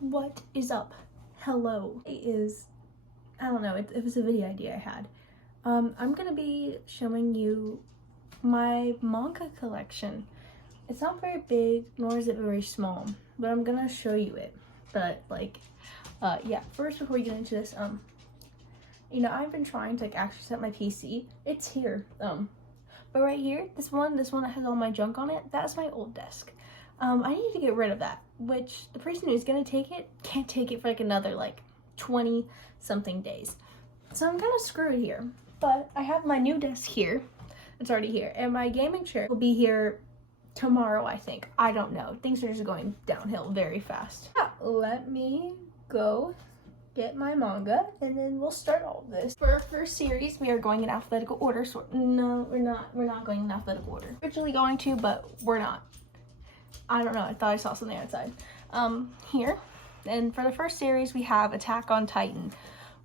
What is up? Hello. I don't know, it was a video idea I had. I'm gonna be showing you my manga collection. It's not very big, nor is it very small, but I'm gonna show you it. But yeah, first before we get into this, I've been trying to actually set my PC. It's here. But right here, this one that has all my junk on it, that's my old desk. I need to get rid of that, which the person who's gonna take it can't take it for another 20 something days. So I'm kind of screwed here, but I have my new desk here. It's already here, and my gaming chair will be here tomorrow, I think. I don't know. Things are just going downhill very fast. Yeah, let me go get my manga, and then we'll start all of this. For our first series, we are going in alphabetical order. No, we're not going in alphabetical order. Originally going to, but we're not. I don't know, I thought I saw something outside. Here, and for the first series, we have Attack on Titan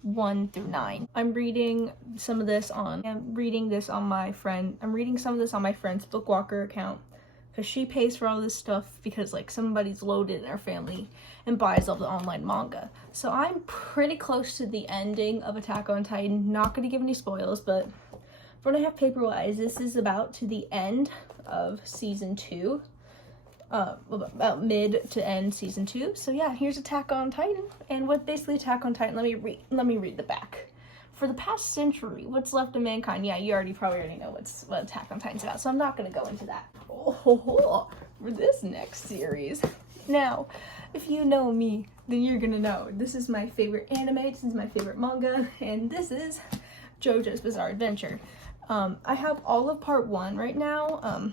1 through 9. I'm reading some of this on my friend's Bookwalker account, because she pays for all this stuff because somebody's loaded in our family and buys all the online manga. So I'm pretty close to the ending of Attack on Titan. Not going to give any spoilers, but from what I have paper-wise, this is about to the end of season 2. About mid to end season 2. So yeah, here's Attack on Titan. And what basically Attack on Titan, let me read the back. For the past century, what's left of mankind? Yeah, you probably already know what Attack on Titan's about, so I'm not going to go into that. For this next series. Now, if you know me, then you're going to know this is my favorite anime, this is my favorite manga, and this is JoJo's Bizarre Adventure. I have all of part 1 right now.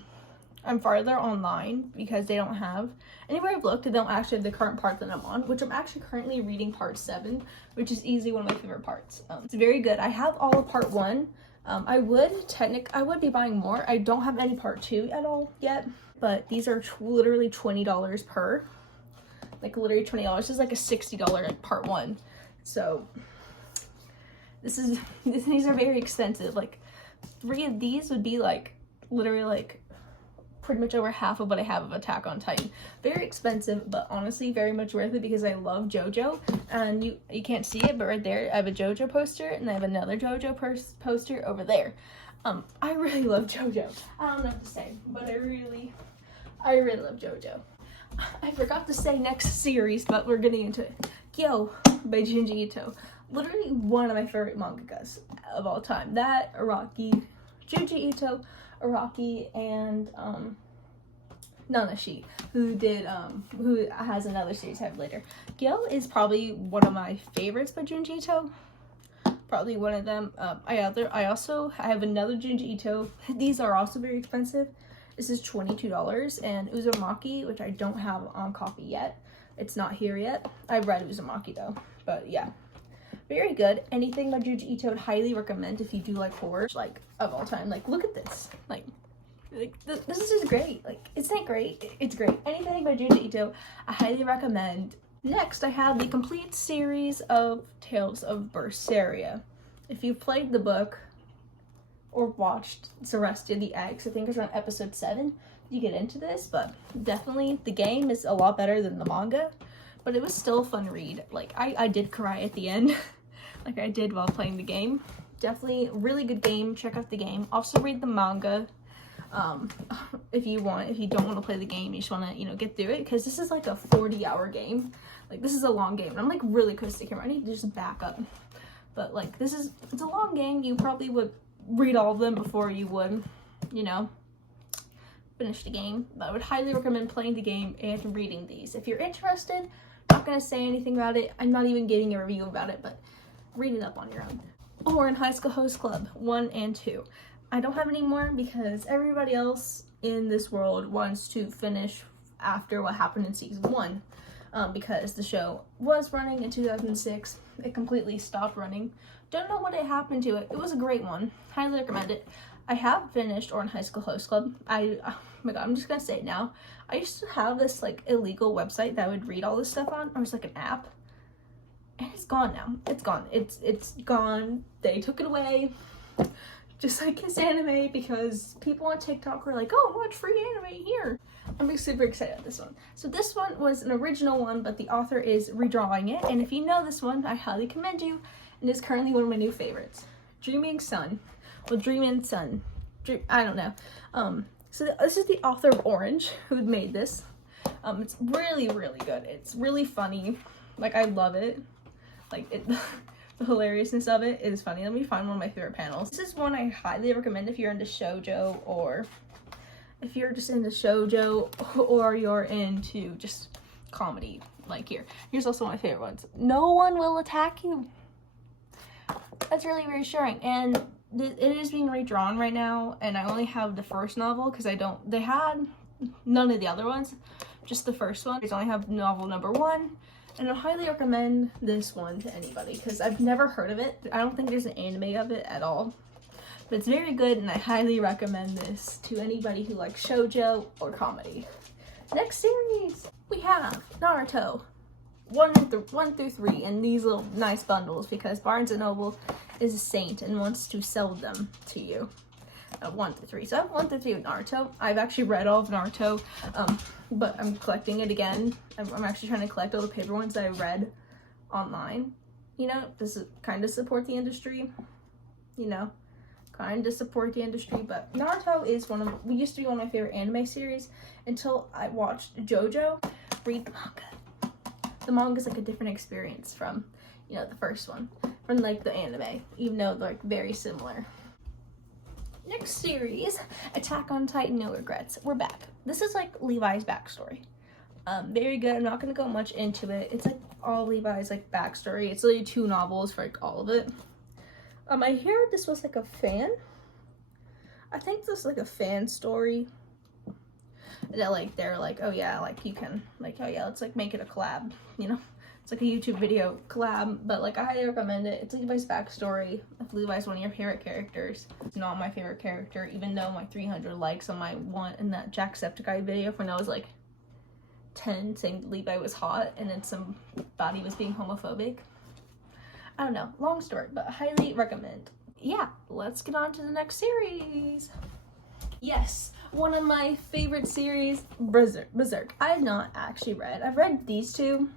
I'm farther online because they don't have, anywhere I've looked, they don't actually have the current part that I'm on, which I'm actually currently reading part 7, which is easily one of my favorite parts. It's very good. I have all of part 1. I would be buying more. I don't have any part 2 at all yet, but these are literally $20 per, literally $20. This is like a $60 part 1. So these are very expensive. 3 of these would be literally pretty much over half of what I have of Attack on Titan. Very expensive, but honestly very much worth it because I love JoJo. And you can't see it, but right there I have a JoJo poster, and I have another JoJo poster over there. I really love JoJo. I don't know what to say, but I really love JoJo. I forgot to say next series, but we're getting into it. Gyo by Junji Ito. Literally one of my favorite mangakas of all time. That, Araki, Junji Ito, Araki, and Nanashi, who has another series I have later. Gyo is probably one of my favorites by Junji Ito. Probably one of them. I have another Junji Ito. These are also very expensive. This is $22, and Uzumaki, which I don't have on copy yet. It's not here yet. I've read Uzumaki though, but yeah. Very good. Anything by Junji Ito, I'd highly recommend if you do like horror, of all time. Look at this. This is just great. It's not great. It's great. Anything by Junji Ito, I highly recommend. Next, I have the complete series of Tales of Bursaria. If you've played the book or watched Celestia the Eggs, I think it's around episode 7, you get into this, but definitely the game is a lot better than the manga, but it was still a fun read. I did cry at the end. I did while playing the game. Definitely a really good game. Check out the game. Also read the manga if you don't want to play the game, you just want to get through it, because this is a 40-hour game. This is a long game, and I'm really close to the camera. I need to just back up, but it's a long game. You probably would read all of them before you would finish the game, but I would highly recommend playing the game and reading these if you're interested. Not gonna say anything about it. I'm not even giving a review about it, but read it up on your own. Or in High School Host Club 1 and 2. I don't have any more because everybody else in this world wants to finish after what happened in season 1. Because the show was running in 2006. It completely stopped running. Don't know what had happened to it. It was a great one. Highly recommend it. I have finished Orange High School Host Club. Oh my god, I'm just gonna say it now. I used to have this illegal website that I would read all this stuff on. It was an app. And it's gone now. It's gone. It's gone. They took it away. Just like Kiss Anime, because people on TikTok were like, oh, watch free anime here. I'm super excited about this one. So this one was an original one, but the author is redrawing it. And if you know this one, I highly commend you. And it's currently one of my new favorites. Dreaming Sun. Well, Dreaming Sun. I don't know. So this is the author of Orange who made this. It's really, really good. It's really funny. Like, I love it. Like, the hilariousness of it is funny. Let me find one of my favorite panels. This is one I highly recommend if you're into shoujo, or if you're just into shoujo, or you're into just comedy. Like, here's also one of my favorite ones. No one will attack you. That's really reassuring. And it is being redrawn right now, and I only have the first novel because they had none of the other ones, just the first one. I only have novel number 1, and I highly recommend this one to anybody because I've never heard of it. I don't think there's an anime of it at all, but it's very good, and I highly recommend this to anybody who likes shoujo or comedy. Next series, we have Naruto 1 through 3 in these little nice bundles because Barnes & Noble is a saint and wants to sell them to you. 1 through 3. So I have 1 through 3 with Naruto. I've actually read all of Naruto, but I'm collecting it again. I'm actually trying to collect all the paper ones that I read online. You know, this is kind of support the industry. You know, kind of support the industry. But Naruto is used to be one of my favorite anime series until I watched JoJo. Read the manga. The manga is like a different experience from, you know, the first one, from like the anime, even though they're like very similar. Next series, Attack on Titan, No Regrets. We're back. This is like Levi's backstory. Very good. I'm not gonna go much into it. It's like all Levi's like backstory. It's literally 2 novels for like all of it. I hear this was like a fan. I think this is like a fan story. That like they're like, oh yeah, like you can like, oh yeah, let's like make it a collab, you know. It's like a YouTube video collab, but like I highly recommend it. It's Levi's backstory. If Levi's one of your favorite characters, it's not my favorite character, even though my 300 likes on my one in that Jacksepticeye video when I was like 10 saying Levi was hot and then somebody was being homophobic. I don't know, long story, but highly recommend. Yeah, let's get on to the next series. Yes, one of my favorite series, Berserk. I have not actually read. I've read these 2.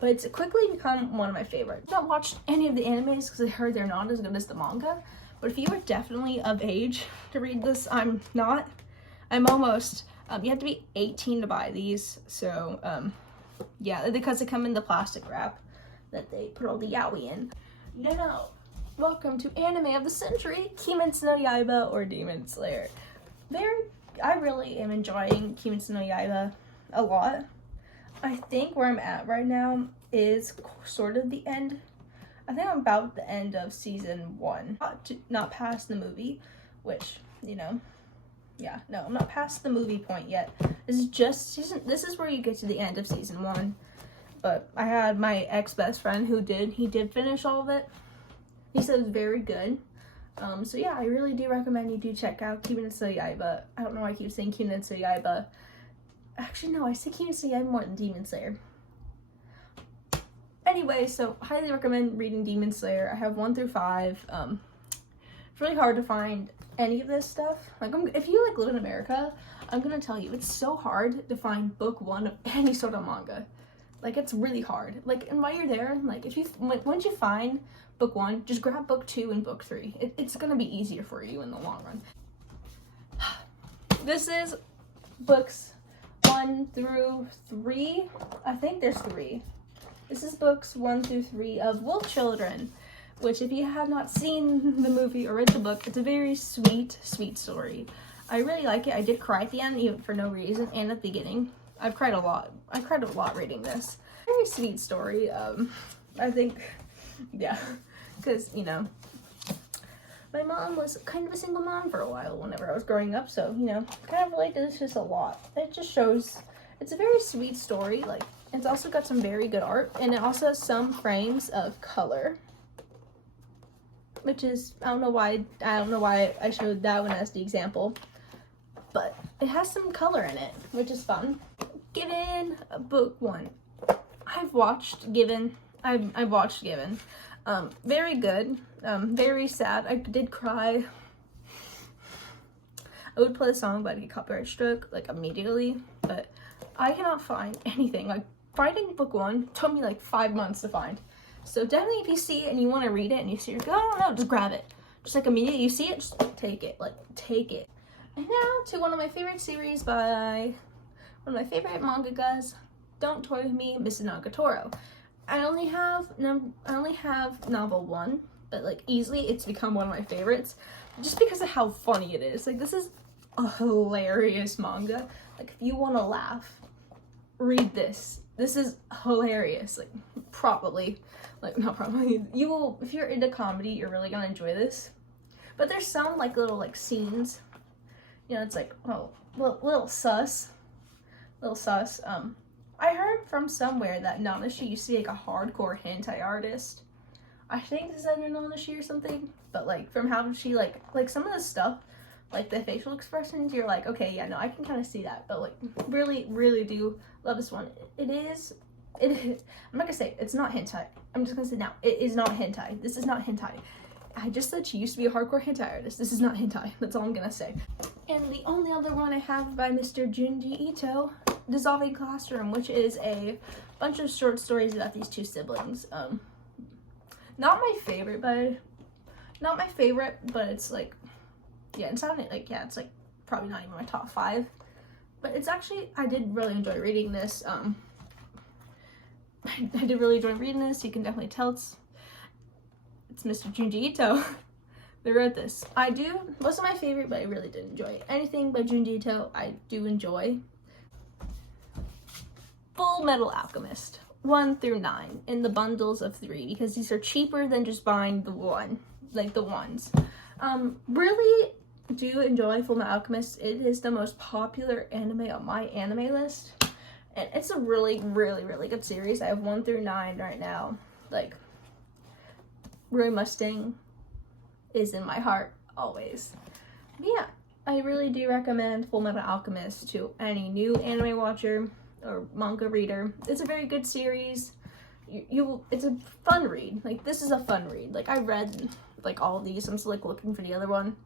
But it's quickly become one of my favorites. I've not watched any of the animes because I heard they're not as good as the manga. But if you are definitely of age to read this, I'm not. I'm almost. You have to be 18 to buy these. So, yeah, because they come in the plastic wrap that they put all the yaoi in. No. Welcome to Anime of the Century, Kimetsu no Yaiba or Demon Slayer. I really am enjoying Kimetsu no Yaiba a lot. I think where I'm at right now is sort of the end. I think I'm about the end of season 1. Not past the movie, which, you know, yeah, no, I'm not past the movie point yet. This is where you get to the end of season 1. But I had my ex-best friend who did finish all of it. He said it was very good. So yeah, I really do recommend you do check out Kimetsu no Yaiba. I don't know why I keep saying Kimetsu no Yaiba. Actually, no, I say Kimetsu no Yaiba more than Demon Slayer. Anyway, so highly recommend reading Demon Slayer. I have 1 through 5. It's really hard to find any of this stuff. Like, if you like live in America, I'm gonna tell you, it's so hard to find book 1 of any sort of manga. Like, it's really hard. Like, and while you're there, like, once you find book 1, just grab book 2 and book 3. It's gonna be easier for you in the long run. This is books 1 through 3. I think there's 3. This is books 1 through 3 of Wolf Children, which if you have not seen the movie or read the book, it's a very sweet, sweet story. I really like it. I did cry at the end, even for no reason, and at the beginning. I've cried a lot. I cried a lot reading this. Very sweet story. I think, yeah, because, you know, my mom was kind of a single mom for a while whenever I was growing up, so, you know, kind of relate to this just a lot. It just shows, it's a very sweet story. Like, it's also got some very good art, and it also has some frames of color, which is, I don't know why I showed that one as the example, but it has some color in it, which is fun. Given, book 1. I've watched Given. I've watched Given. Very good. Very sad. I did cry. I would play the song, but I'd get copyright struck like immediately. But I cannot find anything. Like, finding book 1 took me like 5 months to find. So definitely, if you see it and you want to read it and you see, I don't know, just grab it. Just like immediately you see it, just take it. Like, take it. And now to one of my favorite series by one of my favorite mangakas, Don't Toy With Me, Mrs. Nagatoro. I only have novel 1, but like easily it's become one of my favorites just because of how funny it is. Like, this is a hilarious manga. Like, if you want to laugh, read this. This is hilarious. Like, probably, like, not probably, you will, if you're into comedy, you're really gonna enjoy this. But there's some like little like scenes, you know, it's like, oh, little sus. I heard from somewhere that Nanashi used to be like a hardcore hentai artist. I think this is under Nanashi or something, but like from how she like some of the stuff, like the facial expressions, you're like, okay, yeah, no, I can kind of see that. But like, really do love this one. It is. I'm not gonna say it's not hentai. I'm just gonna say now, it is not hentai. This is not hentai. I just said she used to be a hardcore hentai artist. This is not hentai. That's all I'm gonna say. And the only other one I have by Mr. Junji Ito, Dissolving Classroom, which is a bunch of short stories about these two siblings. Not my favorite, but it's like, yeah, it's not like, yeah, it's like probably not even my top 5. But it's actually, I did really enjoy reading this. I did really enjoy reading this. You can definitely tell it's Mr. Junji Ito. They wrote this. I do, most of my favorite, but I really did enjoy anything by Junji Ito. I do enjoy. Full Metal Alchemist 1 through 9 in the bundles of 3 because these are cheaper than just buying the one, like the ones. Really do enjoy Full Metal Alchemist. It is the most popular anime on my anime list, and it's a really good series. I have 1 through 9 right now. Like, Roy Mustang is in my heart always. But yeah, I really do recommend Full Metal Alchemist to any new anime watcher or manga reader. It's a very good series. It's a fun read. Like, this is a fun read. Like, I read like all of these. I'm still like looking for the other one.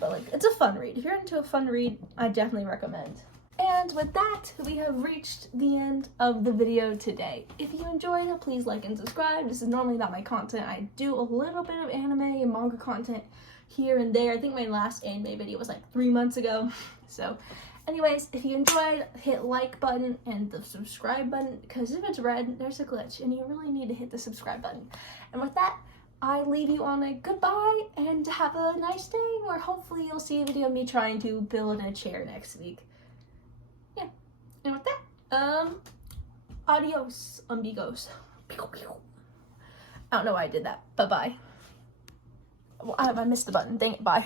But like, it's a fun read. If you're into a fun read, I definitely recommend. And with that, we have reached the end of the video today. If you enjoyed it, please like and subscribe. This is normally not my content. I do a little bit of anime and manga content here and there. I think my last anime video was like 3 months ago. So anyways, if you enjoyed, hit like button and the subscribe button, because if it's red, there's a glitch and you really need to hit the subscribe button. And with that, I leave you on a goodbye and have a nice day, or hopefully you'll see a video of me trying to build a chair next week. Yeah, and with that, adios, amigos. I don't know why I did that, but bye. I missed the button, dang it, bye.